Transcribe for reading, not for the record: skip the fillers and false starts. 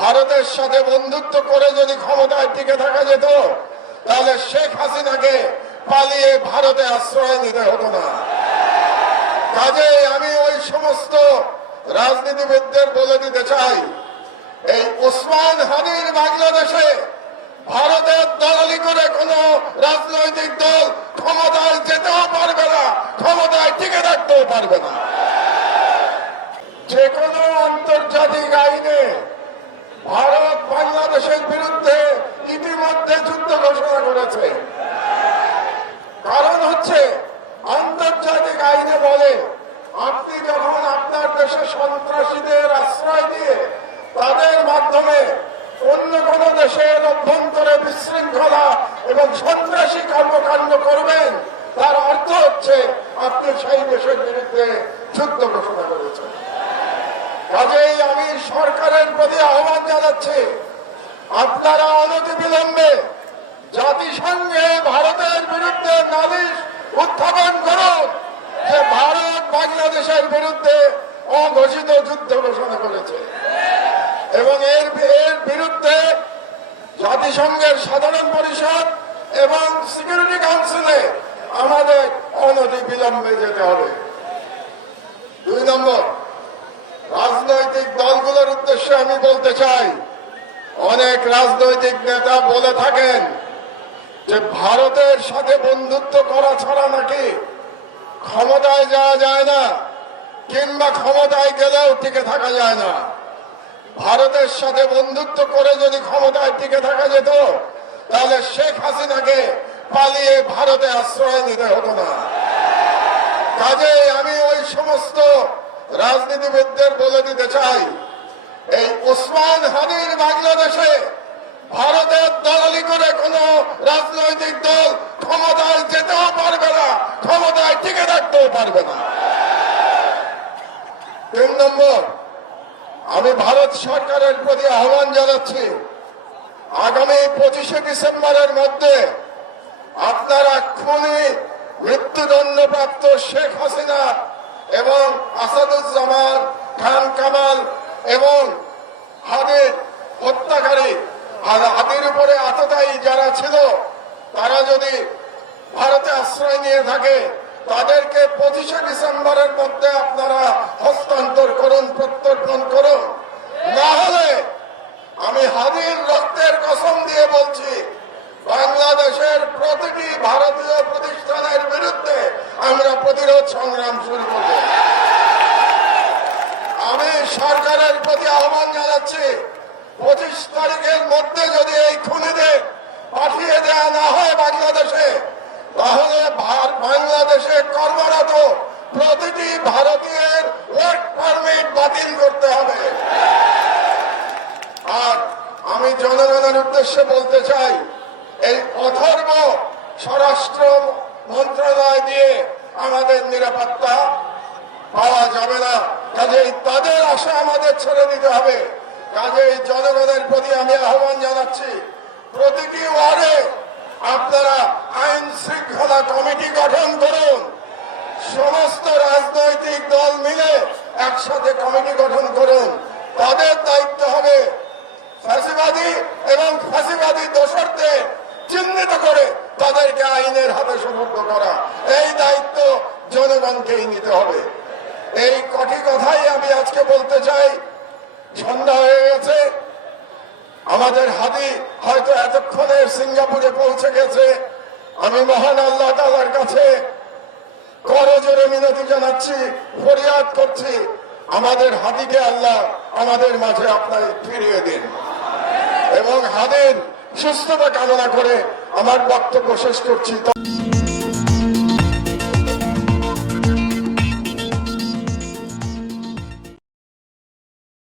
ভারতের সাথে বন্ধুত্ব করে যদি ক্ষমতায় টিকে থাকা যেত, তাহলে শেখ হাসিনাকে পালিয়ে ভারতে আশ্রয় নিতে হতো না। কাজেই আমি ওই সমস্ত রাজনীতিবিদদের বলে দিতে চাই, এই ওসমান হাদির বাংলাদেশে ভারতের দলালি করে কোন রাজনৈতিক দল ক্ষমতায় যেতেও পারবে না, ক্ষমতায় টিকে থাকতেও পারবে না। যে কোনো আন্তর্জাতিক আইনে ভারত বাংলাদেশের বিরুদ্ধে ইতিমধ্যে যুদ্ধ ঘোষণা করেছে। কারণ হচ্ছে আন্তর্জাতিক আইনে বলে, আপনি যখন আপনার দেশে সন্ত্রাসীদের আশ্রয় দিয়ে তাদের মাধ্যমে অন্য কোন দেশের অভ্যন্তরে বিশৃঙ্খলা এবং সন্ত্রাসী কর্মকাণ্ড করবেন, তার অর্থ হচ্ছে আপনি সেই দেশের বিরুদ্ধে যুদ্ধ ঘোষণা করেছেন। কাজেই আমি সরকারের প্রতি আহ্বান জানাচ্ছি, আপনারা অনতিবিলম্বে জাতিসংঘে ভারতের বিরুদ্ধে নালিশ উত্থাপন করুন যে ভারত বাংলাদেশের বিরুদ্ধে অঘোষিত যুদ্ধ ঘোষণা করেছে, এবং এর বিরুদ্ধে জাতিসংঘের সাধারণ পরিষদ এবং সিকিউরিটি কাউন্সিলে আমাদের অনতিবিলম্বে যেতে হবে। 2 নম্বর, রাজনৈতিক দলগুলোর উদ্দেশ্যে আমি বলতে চাই, অনেক রাজনৈতিক নেতা বলে থাকেন যে ভারতের সাথে বন্ধুত্ব করা ছাড়া নাকি ক্ষমতায় যাওয়া যায় না, কিংবা ক্ষমতায় গেলেও টিকে থাকা যায় না। ভারতের সাথে বন্ধুত্ব করে যদি ক্ষমতায় টিকে থাকা যেত, তাহলে শেখ হাসিনাকে পালিয়ে ভারতে আশ্রয় নিতে হতো না। কাজেই আমি ওই সমস্ত রাজনীতিবিদদের বলে দিতে চাই, এই ওসমান হাদির বাংলাদেশে ভারতের দলালি করে কোন রাজনৈতিক দল ক্ষমতায় যেতেও পারবে না, ক্ষমতায় টিকে থাকতেও পারবে না। 3 নম্বর, আমি ভারত সরকারের প্রতি আহ্বান জানাচ্ছি, আগামী 25শে ডিসেম্বরের মধ্যে আপনারা খুনি মৃত্যুদণ্ডপ্রাপ্ত শেখ হাসিনা এবং আসাদুজ্জামান খান কামাল এবং হাদির হত্যাকারী, হাদির উপরে আততায়ী যারা ছিল, তারা যদি ভারতে আশ্রয় নিয়ে থাকে, তাদেরকে 25শে ডিসেম্বরের মধ্যে আপনারা হস্তান্তর করুন, প্রত্যর্পণ করুন। না হলে আমি হাদির রক্তের কসম দিয়ে বলছি, বাংলাদেশের প্রতিটি ভারতীয় প্রতিষ্ঠানের বিরুদ্ধে আমরা প্রতিরোধ সংগ্রাম শুরু করব। আমি সরকারের প্রতি আহ্বান জানাচ্ছি, 25 তারিখের মধ্যে যদি এই খুনিদের পাঠিয়ে দেওয়া না হয় বাংলাদেশে, তাহলে বাংলাদেশে কর্মরত প্রতিটি ভারতীয়ের ওয়ার্ক পারমিট বাতিল করতে হবে। আর আমি জনগণের উদ্দেশ্যে বলতে চাই, এই অথর্ব স্বরাষ্ট্র মন্ত্রণালয় দিয়ে আমাদের নিরাপত্তা পাওয়া যাবে না। কাজেই তাদের আশা আমাদের ছেড়ে দিতে হবে। কাজেই জনগণের প্রতি আমি আহ্বান জানাচ্ছি, প্রতিটি ওয়ার্ডে আপনারা আইন শৃঙ্খলা কমিটি গঠন করুন। সমস্ত রাজনৈতিক দল মিলে একসাথে কমিটি গঠন করুন। তাদের দায়িত্ব হবে ফ্যাসিবাদী এবং ফ্যাসিবাদী দোষরদের চিহ্নিত করে তাদেরকে আইনের হাতে সুপর্দ করা। এই দায়িত্ব জনগণকেই নিতে হবে। এই কটি কথাই আমি আজকে বলতে চাই। সন্ধ্যা হয়ে গেছে, আমাদের হাদি হয়তো এতক্ষণে সিঙ্গাপুরে পৌঁছে গেছে। আমি মহান আল্লাহ তাআলার কাছে করজোরে মিনতি জানাচ্ছি, ফরিয়াদ করছি, আমাদের হাদিকে আল্লাহ আমাদের মাঝে আপনার ফিরিয়ে দিন এবং হাদির সুস্থতা কামনা করে আমার বক্তব্য শেষ করছি।